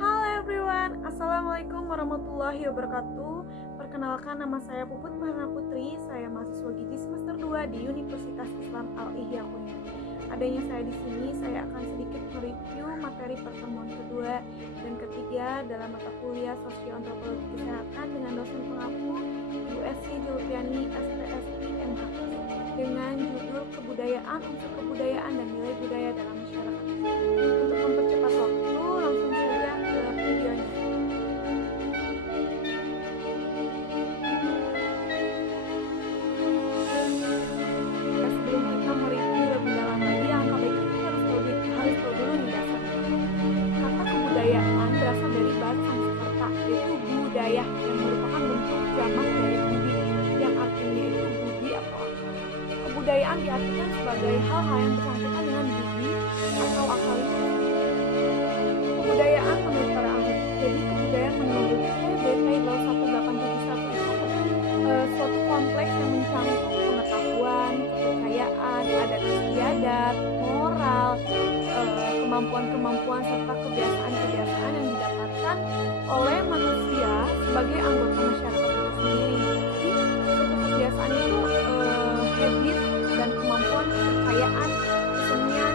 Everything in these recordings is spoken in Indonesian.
Halo everyone, Assalamualaikum warahmatullahi wabarakatuh. Perkenalkan, nama saya Puput Mahana Putri. Saya mahasiswa gizi semester 2 di Universitas Islam Al-Ihya Kuningan. Adanya saya di sini, saya akan sedikit mereview materi pertemuan kedua dan ketiga dalam mata kuliah Sosio-Antropologi Kesehatan dengan dosen pengampu Ibu Esi Julpiani SPSI MHK dengan judul Kebudayaan, Unsur Kebudayaan dan Nilai Budaya dalam Masyarakat. Untuk mempercepat waktu, langsung saja ke videonya. Sebelum kita mereview lebih dalam lagi, angka baik ini harus tahu dulu nih dasarnya. Kata kebudayaan berasal dari bahasa Sanskerta, yaitu budaya, yang merupakan bentuk jamak dari budi, yang artinya itu budi atau akal. Kebudayaan diartikan sebagai hal-hal yang bersangkutan dengan budi atau akal itu. Kebudayaan menurut para ahli. Jadi kebudayaan menurut PBT 1871 itu suatu kompleks yang mencakup pengetahuan, kepercayaan, adat istiadat, moral, kemampuan-kemampuan serta kebiasaan-kebiasaan yang didapatkan oleh manusia sebagai anggota masyarakat itu sendiri. Jadi suatu kebiasaan itu habit dan kemampuan, kepercayaan, kesenian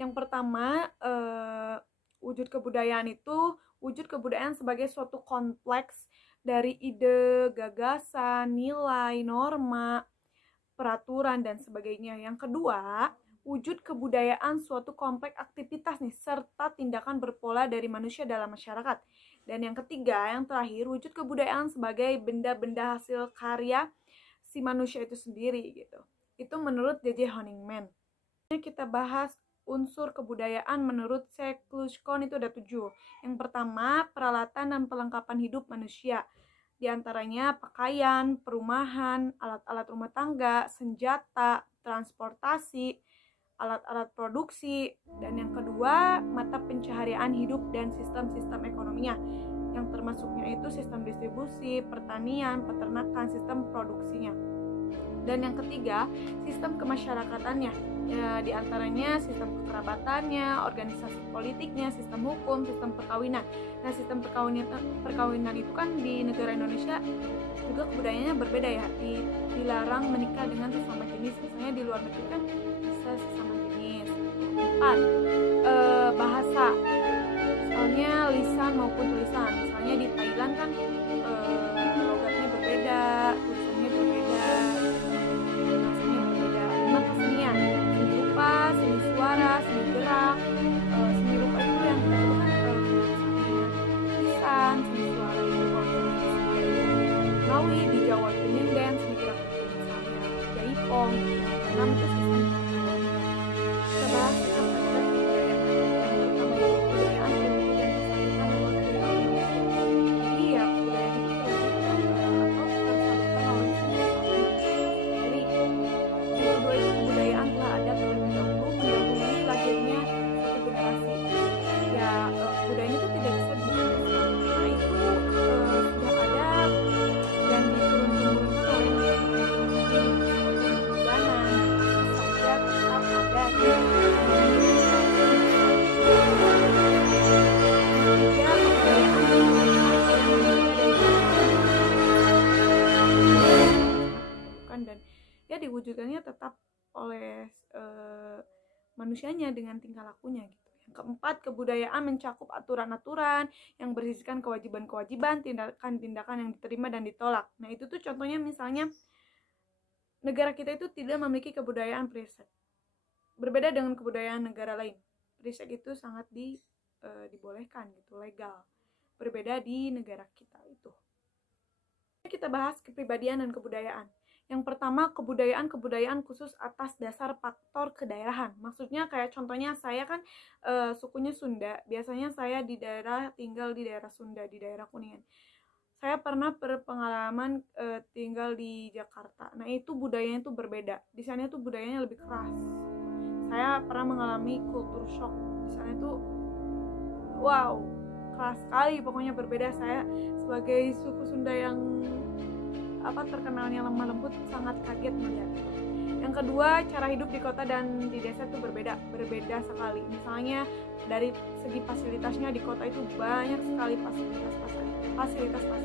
Yang pertama, wujud kebudayaan itu wujud kebudayaan sebagai suatu kompleks dari ide, gagasan, nilai, norma, peraturan, dan sebagainya. Yang kedua, wujud kebudayaan suatu kompleks aktivitas nih, serta tindakan berpola dari manusia dalam masyarakat. Dan yang ketiga, yang terakhir, wujud kebudayaan sebagai benda-benda hasil karya si manusia itu sendiri gitu. Itu menurut J.J. Honigman. Kita bahas unsur kebudayaan menurut Sekluskon itu ada 7. Yang pertama, peralatan dan perlengkapan hidup manusia. Di antaranya pakaian, perumahan, alat-alat rumah tangga, senjata, transportasi, alat-alat produksi. Dan yang kedua, mata pencaharian hidup dan sistem-sistem ekonominya, yang termasuknya itu sistem distribusi, pertanian, peternakan, sistem produksinya. Dan yang ketiga, sistem kemasyarakatannya, ya, diantaranya sistem kekerabatannya, organisasi politiknya, sistem hukum, sistem perkawinan. Nah, sistem perkawinan itu kan di negara Indonesia juga kebudayaannya berbeda ya, dilarang menikah dengan sesama jenis. Misalnya di luar negeri kan bisa sesama jenis. 4. Bahasa, misalnya lisan maupun tulisan. Misalnya di Thailand kan logatnya berbeda, tulisannya berbeda, bahasanya berbeda. 5. Kesenian, seni rupa, seni suara, seni gerak. Seni rupa itu yang kita tahu kan lisan, seni suara itu Ngawi, di Jawa itu nyinden, seni gerak itu misalnya jaipong. 6. Itu sistem pengetahuan. Kita bahas tentang aspek kebudayaan. Yang pertama itu kebudayaan bentuk dan kesatuan lewat budaya. Jadi ya kebudayaan itu terwujudkan atau tersalurkan oleh semua orang. Jadi yang kedua itu kebudayaan telah ada terlebih dahulu mendahului lahirnya satu generasi. Ya kebudayaan itu tidak bisa dibentuk karena itu sudah ada dan diturun-temurunkan oleh masyarakat itu sendiri. Keturunan saja tetap ada di dan ya diwujudkannya tetap oleh manusianya dengan tingkah lakunya gitu. Yang keempat, kebudayaan mencakup aturan-aturan yang berisikan kewajiban-kewajiban, tindakan-tindakan yang diterima dan ditolak. Nah, itu tuh contohnya misalnya negara kita itu tidak memiliki kebudayaan preset. Berbeda dengan kebudayaan negara lain. Preset itu sangat dibolehkan gitu, legal. Berbeda di negara kita itu. Kita bahas kepribadian dan kebudayaan. Yang pertama, kebudayaan khusus atas dasar faktor kedaerahan. Maksudnya kayak contohnya saya kan sukunya Sunda. Biasanya saya tinggal di daerah Sunda, di daerah Kuningan. Saya pernah berpengalaman tinggal di Jakarta. Nah, itu budayanya itu berbeda. Di sana itu budayanya lebih keras. Saya pernah mengalami culture shock. Di sana itu wow, keras sekali, pokoknya berbeda. Saya sebagai suku Sunda yang terkenalnya lemah lembut sangat kaget melihat itu. Yang kedua, cara hidup di kota dan di desa itu berbeda sekali. Misalnya dari segi fasilitasnya, di kota itu banyak sekali fasilitasnya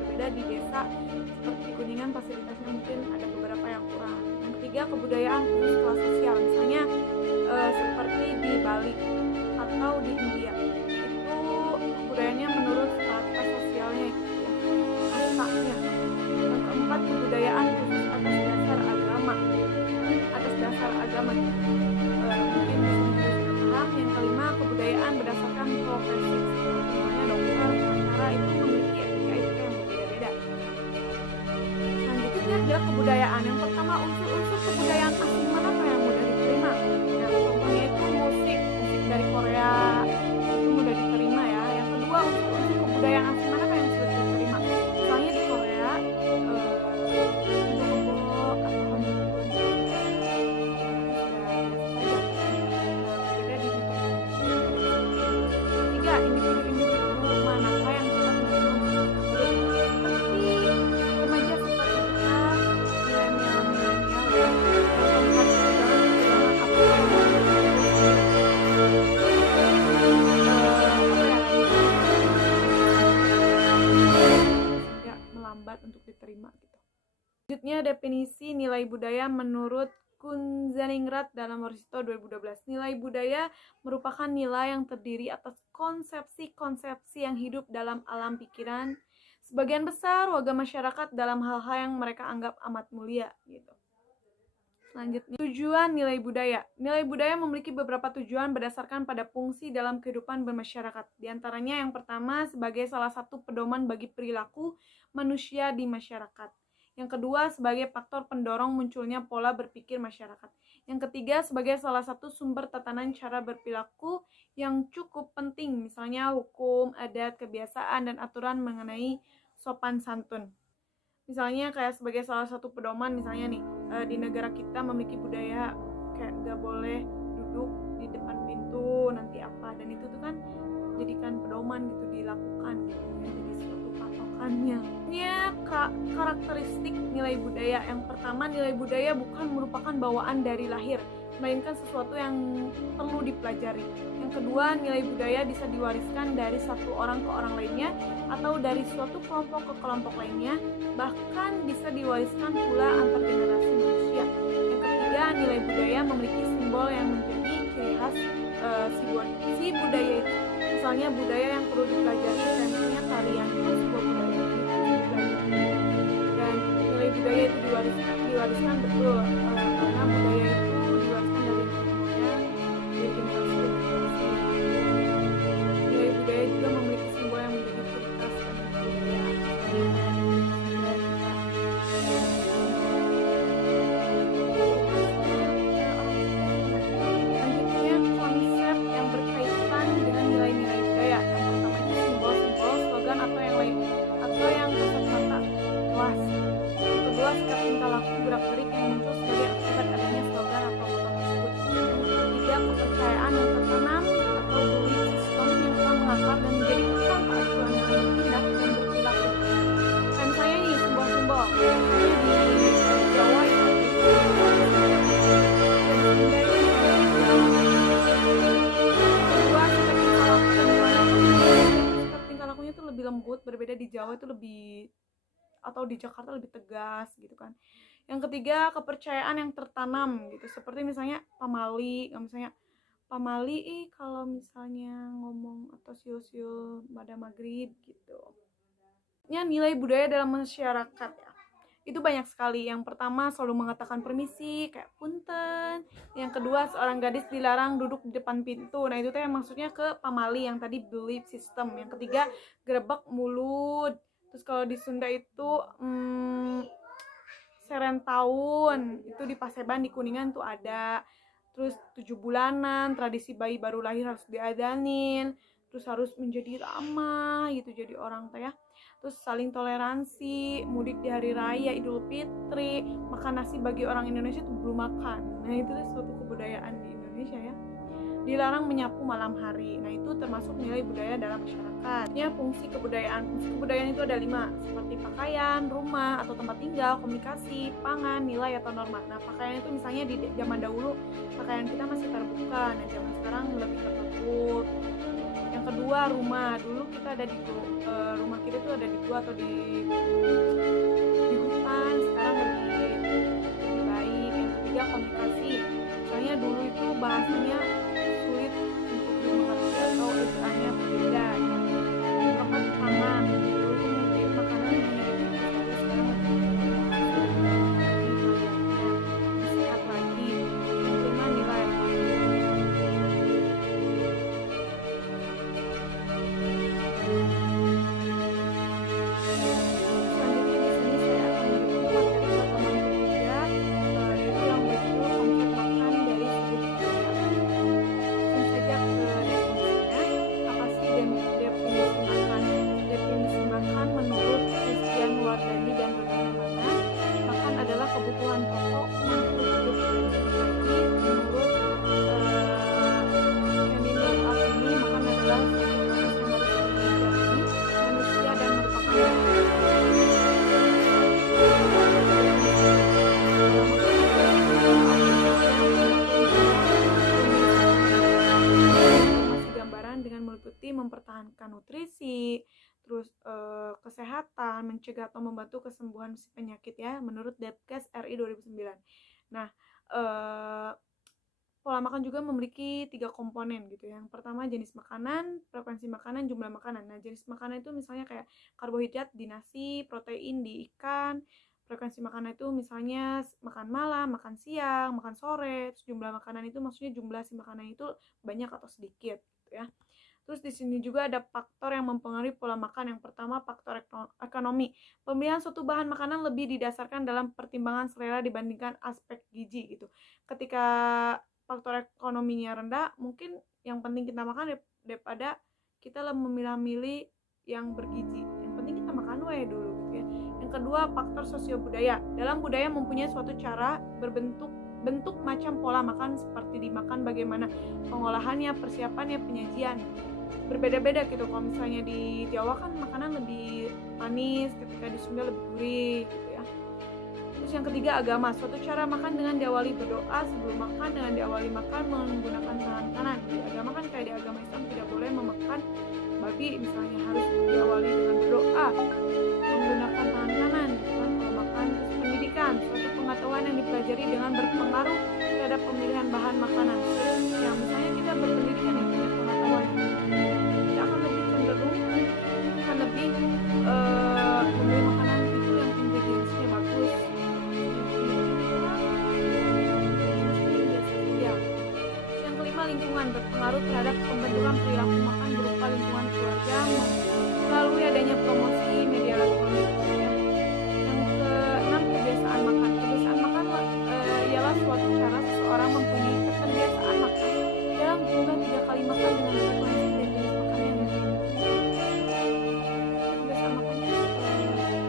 berbeda. Di desa seperti di Kuningan fasilitasnya mungkin ada beberapa yang kurang. Yang ketiga, kebudayaan khusus kelas sosial, misalnya seperti di Bali atau di India, itu budayanya menurut strata sosialnya itu ya, kastanya. Yang keempat, kebudayaan khusus atas dasar agama, mungkin di sini sudah paham. Yang kelima, kebudayaan berdasarkan profesi, misalnya dokter, tentara, itu memiliki etika yang berbeda-beda. Selanjutnya adalah kebudayaan. Yang pertama, unsur-unsur kebudayaan asing manakah yang mudah diterima? Nah, contohnya itu musik dari Korea itu mudah diterima ya. Yang kedua, unsur-unsur kebudayaan asing manakah yang sulit diterima? Misalnya di Korea, bobok atau handphone beda di tiga, individu manakah yang tetap menerima seperti remaja seperti kita, milenial yang melambat untuk diterima gitu. Selanjutnya, definisi nilai budaya menurut Kunzaningrat dalam Horisito 2012. Nilai budaya merupakan nilai yang terdiri atas konsepsi-konsepsi yang hidup dalam alam pikiran sebagian besar warga masyarakat dalam hal-hal yang mereka anggap amat mulia gitu. Selanjutnya, tujuan nilai budaya. Nilai budaya memiliki beberapa tujuan berdasarkan pada fungsi dalam kehidupan bermasyarakat. Di antaranya yang pertama, sebagai salah satu pedoman bagi perilaku manusia di masyarakat. Yang kedua, sebagai faktor pendorong munculnya pola berpikir masyarakat. Yang ketiga, sebagai salah satu sumber tatanan cara berperilaku yang cukup penting, misalnya hukum, adat, kebiasaan, dan aturan mengenai sopan santun. Misalnya kayak sebagai salah satu pedoman, misalnya nih, di negara kita memiliki budaya kayak gak boleh duduk di depan pintu nanti apa, dan itu tuh kan jadikan pedoman gitu, dilakukan gitu ya, jadi suatu patokannya. Ini karakteristik nilai budaya. Yang pertama, nilai budaya bukan merupakan bawaan dari lahir, melainkan sesuatu yang perlu dipelajari. Yang kedua, nilai budaya bisa diwariskan dari satu orang ke orang lainnya atau dari suatu kelompok ke kelompok lainnya, bahkan bisa diwariskan pula antar generasi manusia. Yang ketiga, nilai budaya memiliki simbol yang menjadi ciri khas si budaya itu. Misalnya budaya yang perlu dipelajari, misalnya tarian itu sebuah budaya, dan nilai budaya itu diwariskan betul, karena budaya itu diwariskan dari moyang, dari generasi ke generasi. Nilai budaya juga memiliki simbol yang menjadi ciri khas kebudayaan. Selanjutnya, konsep yang berkaitan dengan nilai-nilai budaya. Yang pertama itu simbol-simbol, slogan atau yang kasat mata kelas. Yang kedua, sikap tingkah laku gerak-gerik yang muncul sebagai akibat adanya slogan atau moto tersebut. Yang ketiga, kepercayaan yang tertanam atau belief system yang telah mengakar dan menjadi pusat acuan dalam bertindak dan berperilaku. Kayak misalnya nih, simbol-simbol, misalnya di Jawa itu sikap tingkah lakunya tuh lebih lembut, berbeda di Jawa itu lebih, atau di Jakarta lebih tegas gitu kan. Yang ketiga, kepercayaan yang tertanam gitu, seperti misalnya pamali, kalau misalnya ngomong atau siul-siul pada maghrib gitu. Nilai budaya dalam masyarakat ya, itu banyak sekali. Yang pertama, selalu mengatakan permisi kayak punten. Yang kedua, seorang gadis dilarang duduk di depan pintu. Nah itu tuh yang maksudnya ke pamali yang tadi belief system. Yang ketiga, gerebek mulut. Terus kalau di Sunda itu serentahun, itu di Paseban, di Kuningan tuh ada. Terus 7 bulanan, tradisi bayi baru lahir harus diadanin. Terus harus menjadi ramah gitu, jadi orang teh ya. Terus saling toleransi, mudik di hari raya Idul Fitri, makan nasi bagi orang Indonesia itu belum makan. Nah itu tuh suatu kebudayaan di Indonesia ya. Di dilarang menyapu malam hari. Nah, itu termasuk nilai budaya dalam masyarakat. Ini fungsi kebudayaan. Fungsi kebudayaan itu ada 5, seperti pakaian, rumah atau tempat tinggal, komunikasi, pangan, nilai atau norma. Nah, pakaian itu misalnya di zaman dahulu pakaian kita masih terbuka, nah zaman sekarang lebih tertutup. Yang kedua, rumah. Dulu kita ada di rumah kita tuh ada di gua atau di hutan, sekarang lebih baik. Yang ketiga, komunikasi. Misalnya dulu itu bahasanya sulit untuk dimengerti atau istilahnya berbeda. Yang keempat, pangan. Dulu itu mungkin makanan hanya dikonsumsi, sekarang lebih sehat lagi. Yang kelima, nilai. Kebutuhan pokok untuk hidup dan berbagi. Menurut Henry Locke ini, makan adalah sesuatu yang harus dijalani manusia dan merupakan gambaran dengan meliputi mempertahankan nutrisi, terus kesehatan, mencegah atau membantu kesembuhan penyakit ya, menurut Debcast RI 2009. Nah, pola makan juga memiliki 3 komponen gitu. Yang pertama, jenis makanan, frekuensi makanan, jumlah makanan. Nah, jenis makanan itu misalnya kayak karbohidrat di nasi, protein di ikan. Frekuensi makanan itu misalnya makan malam, makan siang, makan sore. Terus jumlah makanan itu maksudnya jumlah si makanan itu banyak atau sedikit gitu ya. Terus di sini juga ada faktor yang mempengaruhi pola makan. Yang pertama, faktor ekonomi. Pemilihan suatu bahan makanan lebih didasarkan dalam pertimbangan selera dibandingkan aspek gizi gitu. Ketika faktor ekonominya rendah, mungkin yang penting kita makan daripada kita memilih-milih yang bergizi. Yang penting kita makan dulu gitu ya. Yang kedua, faktor sosiobudaya. Dalam budaya mempunyai suatu cara bentuk macam pola makan, seperti dimakan, bagaimana pengolahannya, persiapannya, penyajian. Berbeda-beda gitu. Kalau misalnya di Jawa kan makanan lebih manis, ketika di Sunda lebih gurih gitu ya. Terus yang ketiga, agama. Suatu cara makan dengan diawali berdoa sebelum makan, dengan diawali makan menggunakan tangan kanan. Di agama kan kayak di agama Islam tidak boleh memakan babi misalnya, harus diawali dengan berdoa menggunakan tangan kanan gitu kan kalau makan. Terus pendidikan, suatu pengetahuan yang dipelajari dengan berpengaruh terhadap pemilihan bahan makanan. Yang misalnya kita berpendidikan yang punya pengetahuan, kita akan lebih cenderung memilih makanan itu yang ingredientsnya bagus. Yang kelima, lingkungan berpengaruh terhadap pembentukan perilaku makan berupa lingkungan keluarga melalui adanya promosi media elektronik ya. Yang keenam, kebiasaan makan. Kebiasaan makan ialah suatu cara seseorang mempunyai kebiasaan makan dalam jumlah 3 kali makan dengan frekuensi dan jenis makanan yang kebiasaan makan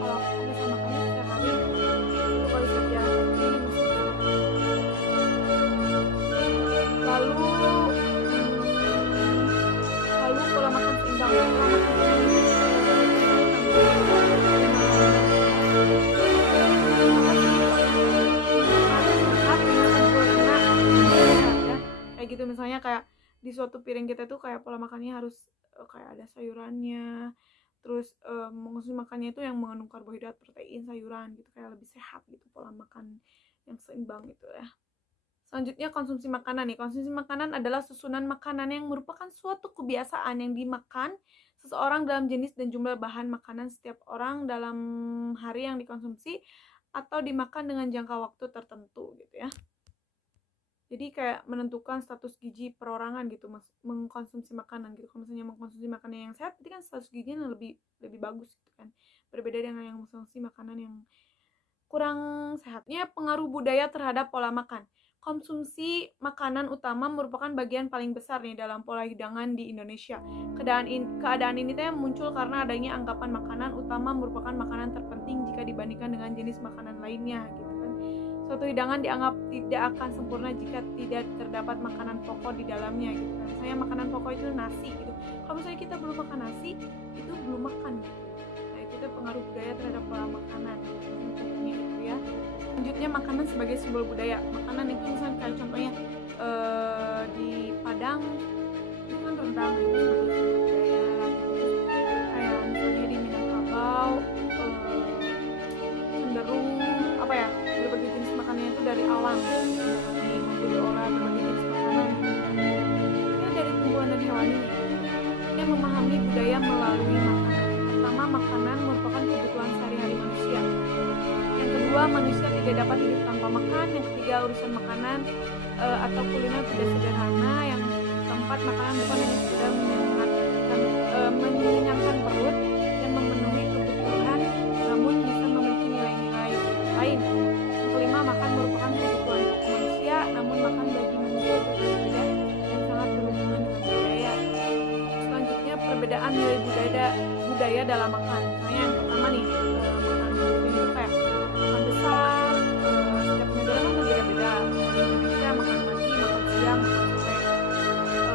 kalau kebiasaan makannya setiap hari itu kalau setiap hari lalu pola makan seimbang. Kayak gitu, misalnya kayak di suatu piring kita tuh kayak pola makannya harus kayak ada sayurannya, terus mengonsumsi makannya itu yang mengandung karbohidrat, protein, sayuran gitu, kayak lebih sehat gitu, pola makan yang seimbang gitu ya. Selanjutnya, konsumsi makanan nih. Konsumsi makanan adalah susunan makanan yang merupakan suatu kebiasaan yang dimakan seseorang dalam jenis dan jumlah bahan makanan setiap orang dalam hari yang dikonsumsi atau dimakan dengan jangka waktu tertentu gitu ya. Jadi kayak menentukan status gizi perorangan gitu, mengkonsumsi makanan gitu. Kalau misalnya mengkonsumsi makanan yang sehat, berarti kan status gizinya lebih bagus gitu kan. Berbeda dengan yang mengkonsumsi makanan yang kurang sehatnya. Pengaruh budaya terhadap pola makan. Konsumsi makanan utama merupakan bagian paling besar nih dalam pola hidangan di Indonesia. Keadaan ini tuh muncul karena adanya anggapan makanan utama merupakan makanan terpenting jika dibandingkan dengan jenis makanan lainnya gitu kan. Suatu hidangan dianggap tidak akan sempurna jika tidak terdapat makanan pokok di dalamnya gitu kan. Misalnya makanan pokok itu nasi gitu. Kalau misalnya kita belum makan nasi, itu belum makan gitu. Nah, itu tuh pengaruh budaya terhadap pola makanan. Contohnya itu ya. Selanjutnya makanan sebagai simbol budaya. Makanan itu misalnya kayak contohnya di Padang itu kan rendang itu sebagai simbol budaya. Terus kayak misalnya di Minangkabau cenderung apa ya, berbagai jenis makanannya itu dari alam gitu, mampu diolah berbagai jenis makanan ya dari tumbuhan dan hewani yang memahami budaya melalui makanan. Pertama, makanan merupakan kebutuhan sehari-hari manusia. Yang kedua, manusia tidak dapat hidup tanpa makan. Yang ketiga, urusan makanan atau kuliner tidak sederhana. Yang keempat, makanan bukan hanya sekedar mengenyangkan perut dan memenuhi kebutuhan, namun bisa memiliki nilai-nilai lain. Yang kelima, makan merupakan kebutuhan manusia, namun makan bagi manusia berbeda dan sangat berhubungan dengan budaya. Selanjutnya, perbedaan nilai budaya dalam makan. Misalnya yang pertama nih, makan itu kayak makan besar, setiap negara kan berbeda-beda. Di Indonesia makan pagi, makan siang, makan sore,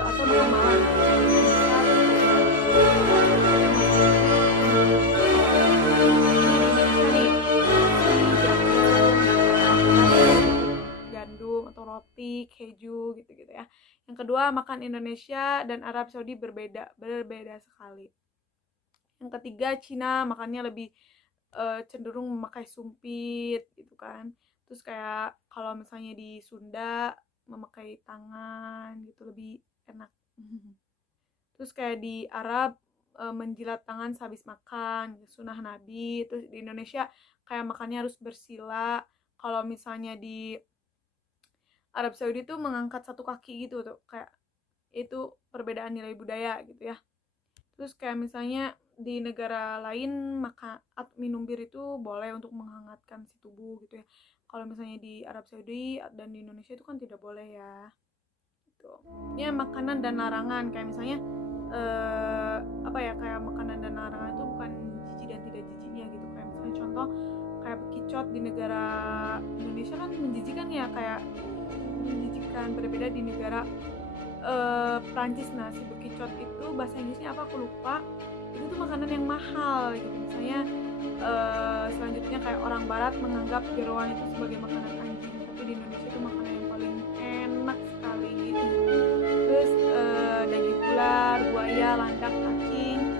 atau makan malam. Gandum atau roti, keju gitu-gitu ya. Yang kedua, makan Indonesia dan Arab Saudi berbeda sekali. Yang ketiga, Cina makannya lebih cenderung memakai sumpit gitu kan. Terus kayak kalau misalnya di Sunda memakai tangan gitu lebih enak. Terus kayak di Arab menjilat tangan sehabis makan, sunnah Nabi. Terus di Indonesia kayak makannya harus bersila. Kalau misalnya di Arab Saudi tuh mengangkat satu kaki gitu tuh, kayak itu perbedaan nilai budaya gitu ya. Terus kayak misalnya di negara lain minum bir itu boleh untuk menghangatkan si tubuh gitu ya. Kalau misalnya di Arab Saudi dan di Indonesia itu kan tidak boleh ya. Gitu. Ya makanan dan larangan kayak misalnya apa ya, kayak makanan dan larangan itu bukan jijik dan tidak jijiknya gitu. Kayak misalnya contoh kayak bekicot di negara Indonesia kan menjijikan ya, kayak menjijikan, berbeda di negara Prancis. Nah, si bekicot itu bahasa Inggrisnya apa aku lupa. Itu tuh makanan yang mahal gitu. Misalnya selanjutnya kayak orang barat menganggap jeroan itu sebagai makanan anjing, tapi di Indonesia itu makanan yang paling enak sekali gitu. Terus daging ular, buaya, landak, cacing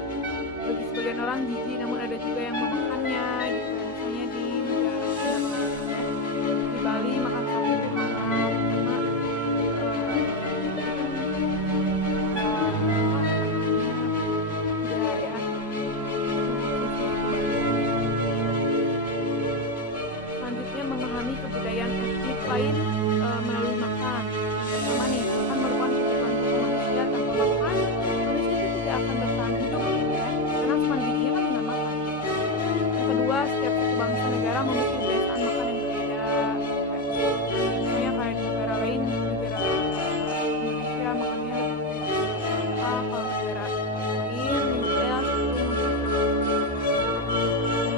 bagi sebagian orang jijik, namun ada juga yang memakannya gitu. Misalnya di negara ya, di Bali makan sapi itu haram karena selanjutnya memahami kebudayaan etnik lain melalui makan. Pertama nih, makan merupakan kebutuhan pokok manusia. Tanpa makan, manusia itu tidak akan bertahan hidup gitu ya, karena mandirinya kan dengan makan. Yang kedua, setiap suku bangsa negara memiliki kebiasaan makan yang berbeda. Misalnya kayak di negara lain, negara Indonesia makannya lebih berbeda. Kalau negara lain di US itu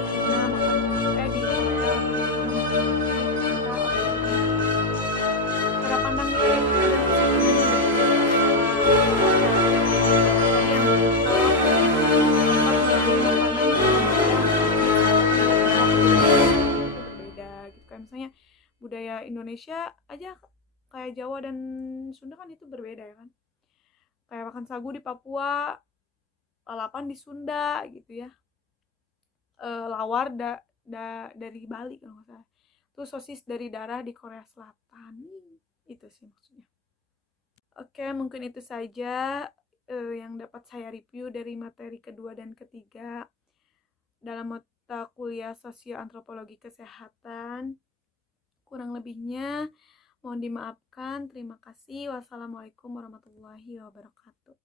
Cina makan di Korea cara pandang nilai berbeda gitu. Kayak misalnya budaya Indonesia aja kayak Jawa dan Sunda kan itu berbeda ya kan. Kayak makan sagu di Papua, lalapan di Sunda gitu ya. Lawar dari Bali kalau nggak salah. Terus sosis dari darah di Korea Selatan. Itu sih maksudnya. Oke, mungkin itu saja yang dapat saya review dari materi kedua dan ketiga dalam mata kuliah Sosioantropologi Kesehatan. Kurang lebihnya mohon dimaafkan. Terima kasih. Wassalamualaikum warahmatullahi wabarakatuh.